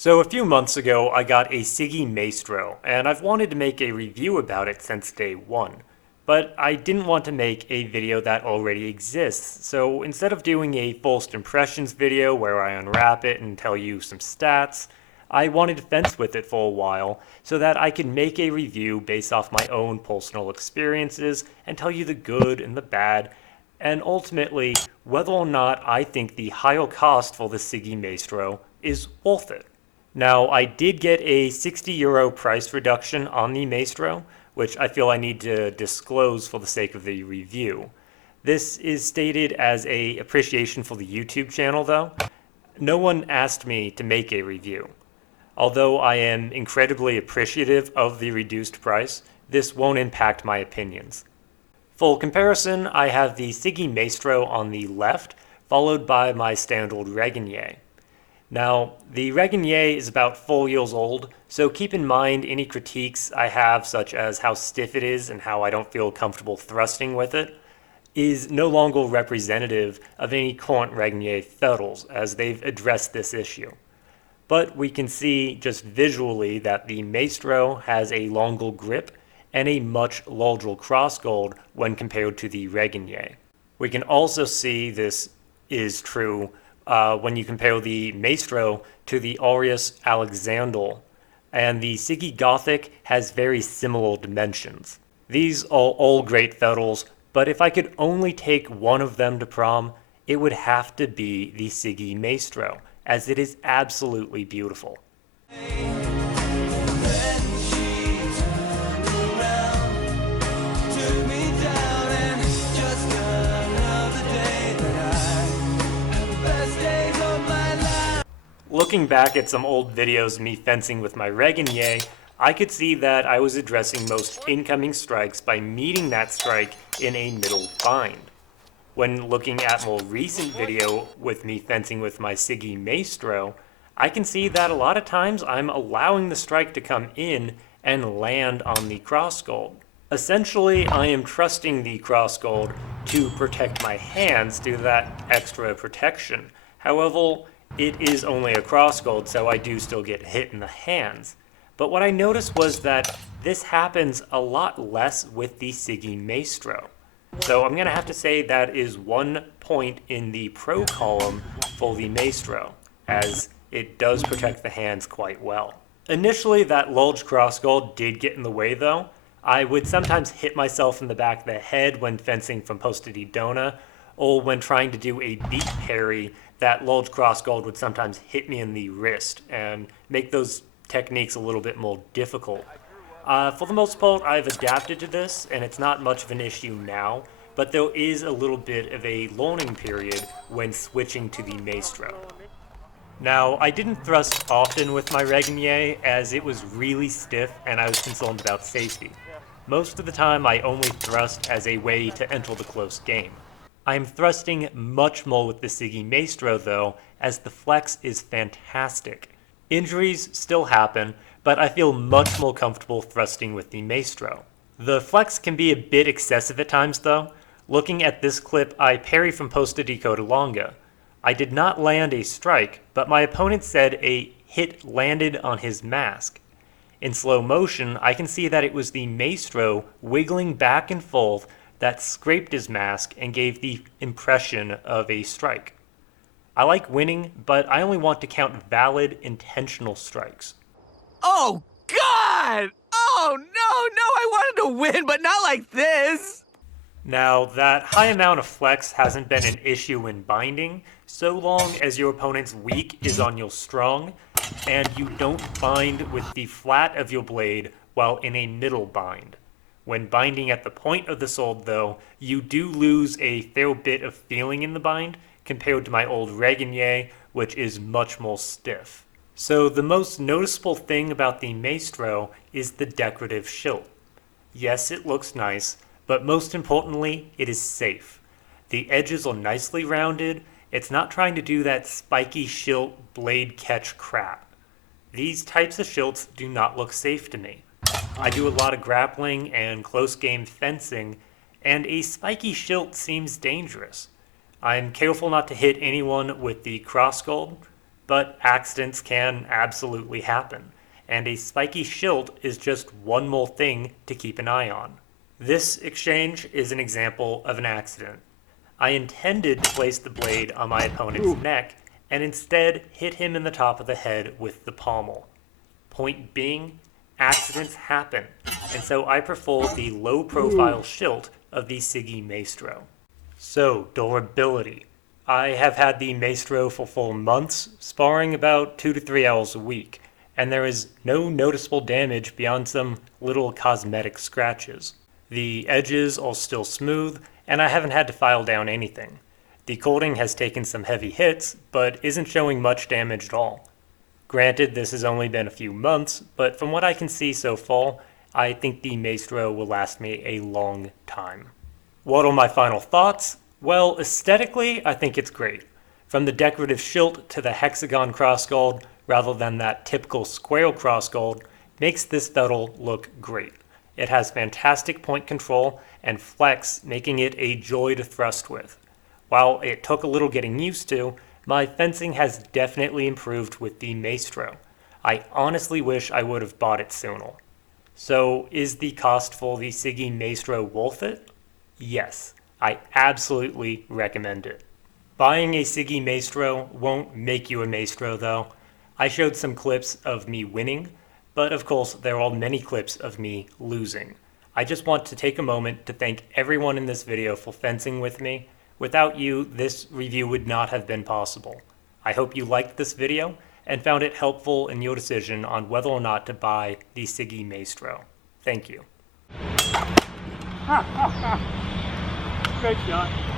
So a few months ago, I got a SIGI Maestro, and I've wanted to make a review about it since day one. But I didn't want to make a video that already exists, so instead of doing a first impressions video where I unwrap it and tell you some stats, I wanted to fence with it for a while so that I could make a review based off my own personal experiences and tell you the good and the bad, and ultimately whether or not I think the higher cost for the SIGI Maestro is worth it. Now, I did get a €60 price reduction on the Maestro, which I feel I need to disclose for the sake of the review. This is stated as a appreciation for the YouTube channel though. No one asked me to make a review. Although I am incredibly appreciative of the reduced price, this won't impact my opinions. For comparison, I have the SIGI Maestro on the left, followed by my Standard Regenyei. Now, the Regenyei is about 4 years old, so keep in mind any critiques I have, such as how stiff it is and how I don't feel comfortable thrusting with it, is no longer representative of any current Regenyei fettles, as they've addressed this issue. But we can see just visually that the Maestro has a longer grip and a much larger crossguard when compared to the Regenyei. We can also see this is true when you compare the Maestro to the Aureus Alexander, and the SIGI Gothic has very similar dimensions. These are all great fettles, but if I could only take one of them to prom, it would have to be the SIGI Maestro, as it is absolutely beautiful. Looking back at some old videos of me fencing with my Regenyei, I could see that I was addressing most incoming strikes by meeting that strike in a middle bind. When looking at more recent video with me fencing with my SIGI Maestro, I can see that a lot of times I'm allowing the strike to come in and land on the crossguard. Essentially, I am trusting the crossguard to protect my hands due to that extra protection. However, it is only a crossguard, so I do still get hit in the hands. But what I noticed was that this happens a lot less with the SIGI Maestro. So I'm going to have to say that is 1 point in the pro column for the Maestro, as it does protect the hands quite well. Initially, that large crossguard did get in the way though. I would sometimes hit myself in the back of the head when fencing from posta di donna, or when trying to do a beat parry, that large crossguard would sometimes hit me in the wrist and make those techniques a little bit more difficult. For the most part, I've adapted to this, and it's not much of an issue now, but there is a little bit of a learning period when switching to the Maestro. Now, I didn't thrust often with my Regenyei, as it was really stiff and I was concerned about safety. Most of the time, I only thrust as a way to enter the close game. I am thrusting much more with the SIGI Maestro though, as the flex is fantastic. Injuries still happen, but I feel much more comfortable thrusting with the Maestro. The flex can be a bit excessive at times though. Looking at this clip, I parry from posta di longa. I did not land a strike, but my opponent said a hit landed on his mask. In slow motion, I can see that it was the Maestro wiggling back and forth that scraped his mask and gave the impression of a strike. I like winning, but I only want to count valid, intentional strikes. Oh, God! Oh, no, I wanted to win, but not like this! Now, that high amount of flex hasn't been an issue in binding, so long as your opponent's weak is on your strong, and you don't bind with the flat of your blade while in a middle bind. When binding at the point of the sword, though, you do lose a fair bit of feeling in the bind compared to my old Regenyei, which is much more stiff. So the most noticeable thing about the Maestro is the Decorative Shield. Yes, it looks nice, but most importantly, it is safe. The edges are nicely rounded. It's not trying to do that spiky shield blade catch crap. These types of shields do not look safe to me. I do a lot of grappling and close game fencing, and a spiky shield seems dangerous. I'm careful not to hit anyone with the crossguard, but accidents can absolutely happen, and a spiky schilt is just one more thing to keep an eye on. This exchange is an example of an accident. I intended to place the blade on my opponent's neck, and instead hit him in the top of the head with the pommel. Point being, accidents happen, and so I prefer the low-profile schilt of the SIGI Maestro. So, durability. I have had the Maestro for 4 months, sparring about 2 to 3 hours a week, and there is no noticeable damage beyond some little cosmetic scratches. The edges are still smooth, and I haven't had to file down anything. The coating has taken some heavy hits, but isn't showing much damage at all. Granted, this has only been a few months, but from what I can see so far, I think the Maestro will last me a long time. What are my final thoughts? Well, aesthetically, I think it's great. From the decorative shield to the hexagon crossguard, rather than that typical square crossguard, makes this feather look great. It has fantastic point control and flex, making it a joy to thrust with. While it took a little getting used to, my fencing has definitely improved with the Maestro. I honestly wish I would have bought it sooner. So, is the cost for the SIGI Maestro worth it? Yes, I absolutely recommend it. Buying a SIGI Maestro won't make you a Maestro though. I showed some clips of me winning, but of course there are many clips of me losing. I just want to take a moment to thank everyone in this video for fencing with me. Without you, this review would not have been possible. I hope you liked this video and found it helpful in your decision on whether or not to buy the SIGI Maestro. Thank you. Great shot.